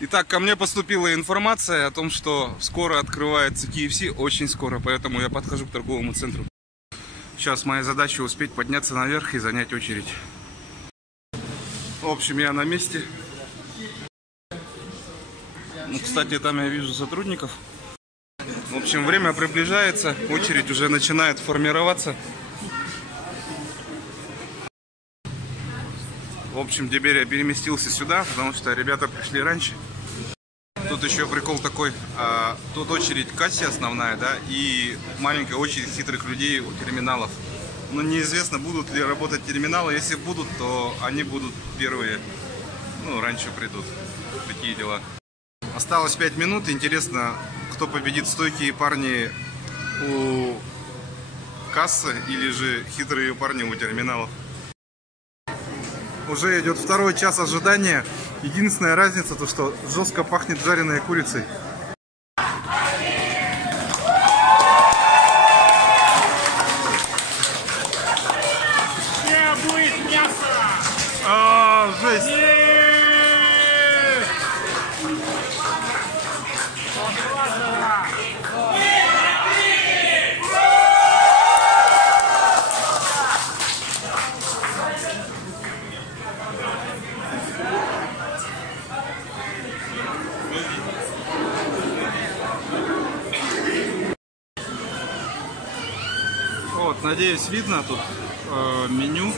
Итак, ко мне поступила информация о том, что скоро открывается KFC, очень скоро, поэтому я подхожу к торговому центру. Сейчас моя задача успеть подняться наверх и занять очередь. В общем, я на месте. Ну, кстати, там я вижу сотрудников. В общем, время приближается, очередь уже начинает формироваться. В общем, теперь я переместился сюда, потому что ребята пришли раньше. Тут еще прикол такой, тут очередь к кассе основная, да, и маленькая очередь хитрых людей у терминалов. Но неизвестно, будут ли работать терминалы. Если будут, то они будут первые, ну, раньше придут. Такие дела. Осталось 5 минут. Интересно, кто победит, стойкие парни у кассы или же хитрые парни у терминалов. Уже идет второй час ожидания. Единственная разница, то что жестко пахнет жареной курицей. Будет мясо! Жесть! Вот, надеюсь, видно тут меню.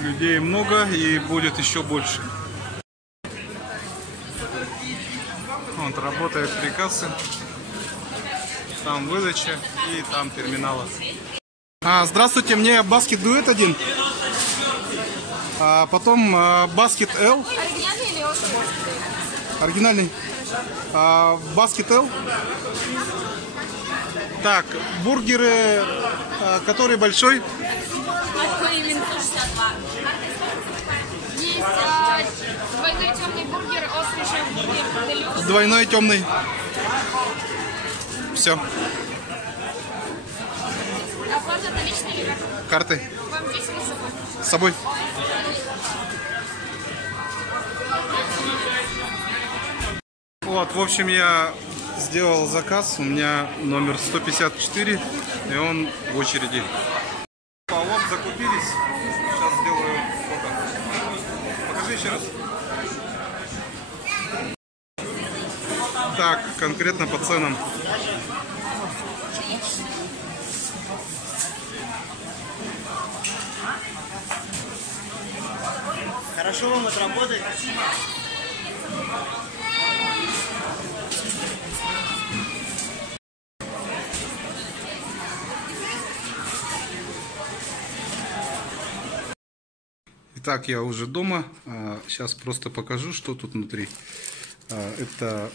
Людей много и будет еще больше. Вот, работает три кассы. Там выдача и там терминалы. Здравствуйте, мне баскет дуэт один. Потом баскет L. Оригинальный или острый? Оригинальный. Баскет L. Так, бургеры, который большой? Есть двойной темный бургер, острый шеф-бургер, делюкс. Двойной темный. Все. Оплата наличной или как? Карты. Вам здесь или с собой? С собой. Вот, в общем, я сделал заказ. У меня номер 154, и он в очереди. Вот, закупились. Сейчас сделаю фото. Покажи еще раз. Так, конкретно по ценам. Хорошо вам отработать. Итак, я уже дома. Сейчас просто покажу, что тут внутри. Это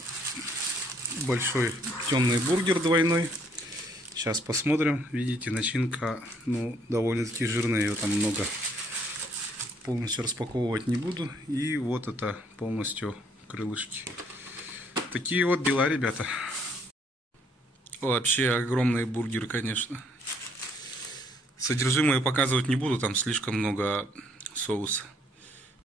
большой темный бургер двойной. Сейчас посмотрим. Видите, начинка, ну, довольно-таки жирная, ее там много. Полностью распаковывать не буду. И вот это полностью крылышки. Такие вот дела, ребята. Вообще огромный бургер, конечно. Содержимое показывать не буду, там слишком много соуса.